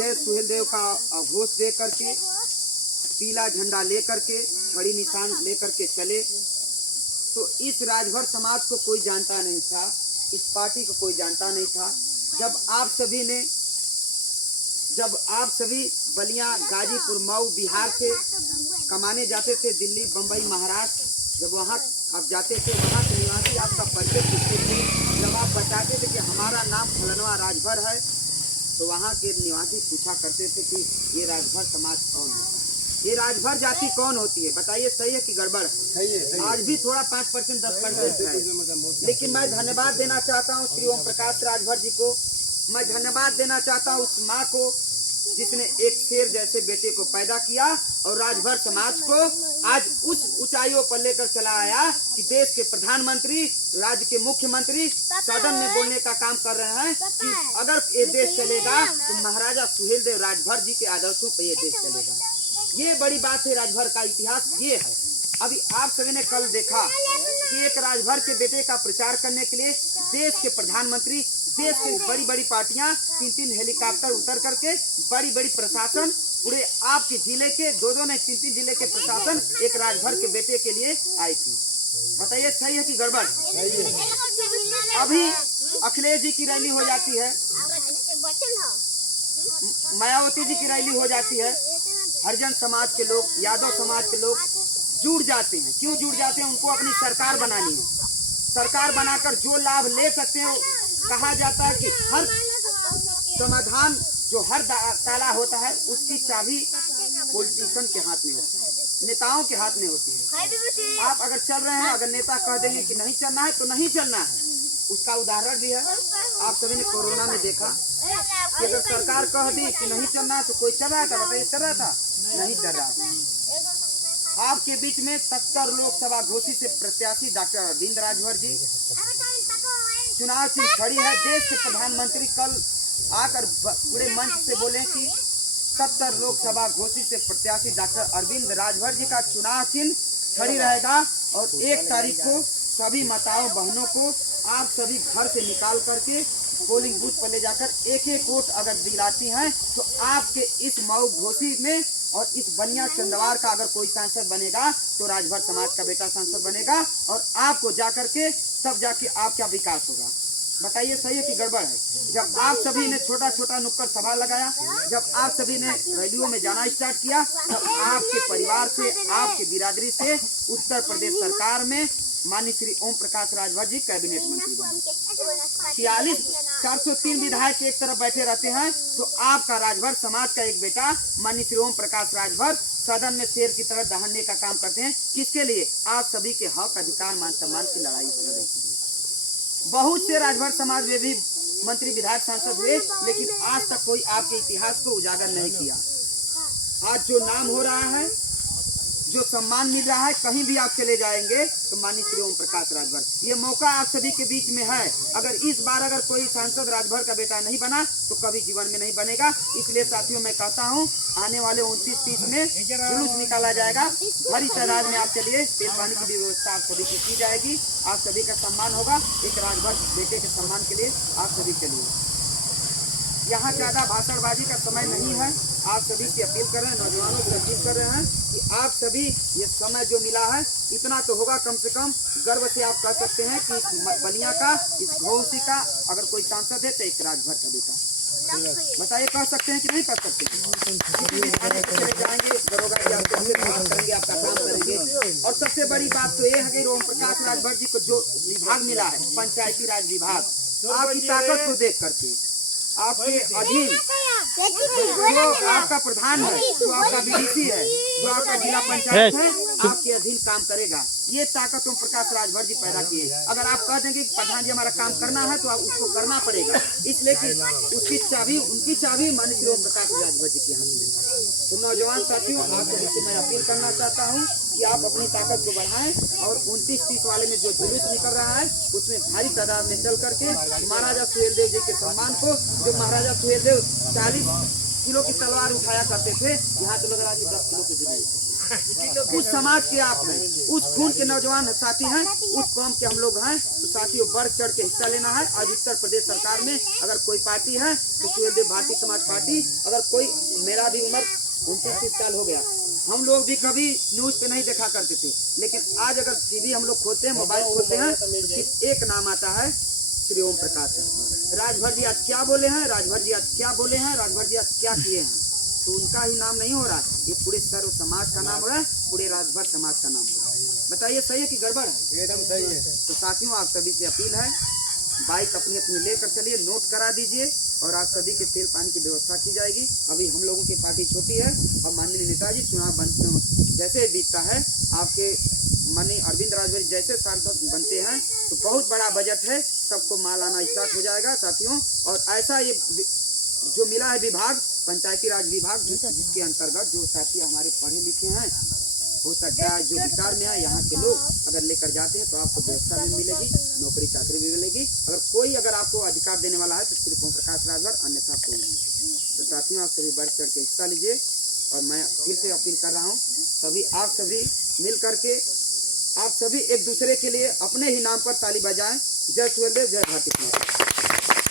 जय सुहेलदेव का घोष दे करके, पीला झंडा ले करके, छड़ी निशान ले करके चले। तो इस राजभर समाज को कोई जानता नहीं था, इस पार्टी को कोई जानता नहीं था। जब आप सभी बलिया, गाजीपुर, मऊ, बिहार से कमाने जाते थे, दिल्ली, बम्बई, महाराष्ट्र, जब वहाँ आप जाते थे, वहाँ के निवासी आपका परिचय पूछते थे। जब आप बताते थे कि हमारा नाम फलनवा राजभर है, तो वहाँ के निवासी पूछा करते थे कि ये राजभर समाज कौन होता है, ये राजभर जाति कौन होती है, बताइए सही है कि गड़बड़ है? सही है। आज भी थोड़ा 5% 10% है। लेकिन मैं धन्यवाद देना चाहता हूँ श्री ओम प्रकाश राजभर जी को। मैं धन्यवाद देना चाहता हूँ उस माँ को जिसने एक शेर जैसे बेटे को पैदा किया और राजभर समाज को आज उस ऊंचाइयों पर लेकर चला आया कि देश के प्रधानमंत्री, राज्य के मुख्यमंत्री सदन में बोलने का काम कर रहे हैं कि अगर ये देश चलेगा तो महाराजा सुहेलदेव राजभर जी के आदर्शों पर ये देश चलेगा। ये बड़ी बात है, राजभर का इतिहास ये है। अभी आप सभी ने कल देखा कि एक राजभर के बेटे का प्रचार करने के लिए देश के प्रधानमंत्री, देश की बड़ी बड़ी पार्टियां 3-3 हेलीकॉप्टर उतर करके, बड़ी बड़ी प्रशासन, पूरे आपके जिले के 2-2 नहीं 3-3 जिले के प्रशासन एक राजभर के बेटे के लिए आई थी। बताइए सही है कि गड़बड़? अभी अखिलेश जी की रैली हो जाती है, मायावती जी की रैली हो जाती है, हरिजन समाज के लोग, यादव समाज के लोग जुड़ जाते हैं। क्यों जुड़ जाते हैं? उनको अपनी सरकार बनानी है। सरकार बनाकर जो लाभ ले सकते हैं, कहा जाता है कि हर समाधान जो हर ताला होता है उसकी चाबी पॉलिटिशियन के हाथ में होती है, नेताओं के हाथ में होती है। आप अगर चल रहे हैं, अगर नेता कह देंगे कि नहीं चलना है तो नहीं चलना है। उसका उदाहरण भी है, आप सभी ने कोरोना में देखा कि अगर सरकार कह दी कि नहीं चलना है तो कोई चल रहा था? बताइए चल रहा था? नहीं चल रहा था। आपके बीच में 70 लोकसभा घोषित से प्रत्याशी डॉक्टर अरविंद राजभर जी चुनाव चिन्ह खड़ी है। देश के प्रधानमंत्री कल आकर पूरे मंच से बोले कि 70 लोकसभा घोषित से प्रत्याशी डॉक्टर अरविंद राजभर जी का चुनाव चिन्ह खड़ी रहेगा और 1 तारीख को सभी माताओं बहनों को आप सभी घर से निकाल करके पोलिंग बूथ पर ले जाकर 1-1 वोट अगर दिलाती हैं तो आपके इस मऊ घोसी में और इस बनिया चंदवार का अगर कोई सांसद बनेगा तो राजभर समाज का बेटा सांसद बनेगा और आपको जाकर के तब जाके आपका विकास होगा। बताइए सही है कि गड़बड़ है? जब आप सभी ने छोटा छोटा नुक्कड़ सभा लगाया, जब आप सभी ने रैलियों में जाना स्टार्ट किया, तब आपके परिवार से, आपके बिरादरी से उत्तर प्रदेश सरकार में माननीय श्री ओम प्रकाश राजभर जी कैबिनेट मंत्री बने। 403 विधायक एक तरफ बैठे रहते हैं तो आपका राजभर समाज का एक बेटा माननीय श्री ओम प्रकाश राजभर सदन में शेर की तरह दहाड़ने का काम करते हैं। किसके लिए? आप सभी के हक, अधिकार, मान सम्मान की लड़ाई लड़ने के लिए। बहुत से राजभर समाज में भी मंत्री, विधायक, सांसद हुए, लेकिन आज तक कोई आपके इतिहास को उजागर नहीं किया। आज जो नाम हो रहा है, जो सम्मान मिल रहा है, कहीं भी आप चले जाएंगे तो माननीय श्री ओम प्रकाश राजभर, ये मौका आप सभी के बीच में है। अगर इस बार अगर कोई सांसद राजभर का बेटा नहीं बना तो कभी जीवन में नहीं बनेगा। इसलिए साथियों मैं कहता हूँ आने वाले 29-30 में जुलूस निकाला जाएगा, बड़ी तादाद में आप चलिए, तेल पानी की भी व्यवस्था आप सभी की जाएगी, आप सभी का सम्मान होगा। एक राजभर बेटे के सम्मान के लिए आप सभी चलिए। यहाँ ज्यादा भाषणबाजी का समय नहीं है। आप सभी से अपील कर रहे हैं, नौजवानों से अपील कर रहे हैं कि आप सभी ये समय जो मिला है इतना तो होगा, कम से कम गर्व से आप कह सकते हैं कि इस बलिया का, इस घोसी का अगर कोई सांसद है तो एक राजभर का बेटा। बताइए कह सकते हैं कि नहीं कह सकते? चले जाएंगे, दरोगा जी आपको करेंगे, आपका काम करेंगे। और सबसे बड़ी बात तो ये है कि ओम प्रकाश राजभर जी को जो विभाग मिला है, पंचायती राज विभाग, आपकी ताकत को देख करके आपके अधीन जो आपका प्रधान है, जो आपका बीडीसी है, जो आपका जिला पंचायत है, आपके अधीन काम करेगा। ये ताकत ओम प्रकाश राजभर जी पैदा किए। अगर आप कह देंगे कि प्रधान जी हमारा काम करना है तो आप उसको करना पड़ेगा, इसलिए कि उसकी चाबी, उनकी चाबी माननीय श्री ओम प्रकाश राजभर जी के हाथ में। तो नौजवान साथियों, आप सभी से मैं अपील करना चाहता हूँ कि आप अपनी ताकत को बढ़ाएं और 29-30 वाले में जो जुलूस निकल रहा है उसमें भारी तादाद में चल करके महाराजा सुहेलदेव जी के सम्मान को, जो महाराजा सुहेलदेव 40 किलो की तलवार उठाया करते थे, यहाँ तो लग रहा है कि 10 किलो की जुलूस। उस समाज के आप हैं, उस खून के नौजवान साथी हैं, उस कौम के हम लोग हैं। तो साथियों, बढ़ चढ़ के हिस्सा लेना है। आज उत्तर प्रदेश सरकार में अगर कोई पार्टी है तो सुहेलदेव भारतीय समाज पार्टी। अगर कोई, मेरा भी उम्र 29-30 साल हो गया, हम लोग भी कभी न्यूज पे नहीं देखा करते थे, लेकिन आज अगर टीवी हम लोग खोलते हैं, मोबाइल खोलते हैं, तो सिर्फ एक नाम आता है, श्री ओम प्रकाश है। राजभर जी आज क्या बोले हैं, राजभर जी आज क्या बोले हैं, राजभर जी आज क्या किए हैं, तो उनका ही नाम नहीं हो रहा, ये पूरे सर्व समाज का नाम हो रहा है, पूरे राजभर समाज का नाम हो रहा है। बताइए सही है कि गड़बड़ है? एकदम सही है। तो साथियों, आप सभी से अपील है, बाइक अपनी अपनी लेकर चलिए, नोट करा दीजिए और आप सभी के तेल पानी की व्यवस्था की जाएगी। अभी हम लोगों की पार्टी छोटी है और माननीय नेताजी चुनाव जैसे बीतता है, आपके माननीय अरविंद राजभर जैसे सांसद बनते हैं तो बहुत बड़ा बजट है, सबको माल आना स्टार्ट हो जाएगा साथियों। और ऐसा ये जो मिला है विभाग, पंचायती राज विभाग, जिसके अंतर्गत जो साथी हमारे पढ़े लिखे हैं, हो सकता है जो विचार में है यहाँ के लोग अगर लेकर जाते हैं तो आपको व्यवस्था भी मिलेगी, नौकरी चाकरी भी मिलेगी। अगर आपको अधिकार देने वाला है तो सिर्फ ओम प्रकाश राजभर, अन्यथा कोई नहीं। तो साथियों, आप सभी बढ़ चढ़ के हिस्सा लीजिए और मैं फिर से अपील कर रहा हूँ, सभी आप सभी मिल करके आप सभी एक दूसरे के लिए अपने ही नाम पर ताली बजाएं। जय सुहेलदेव, जय भारतीय समाज।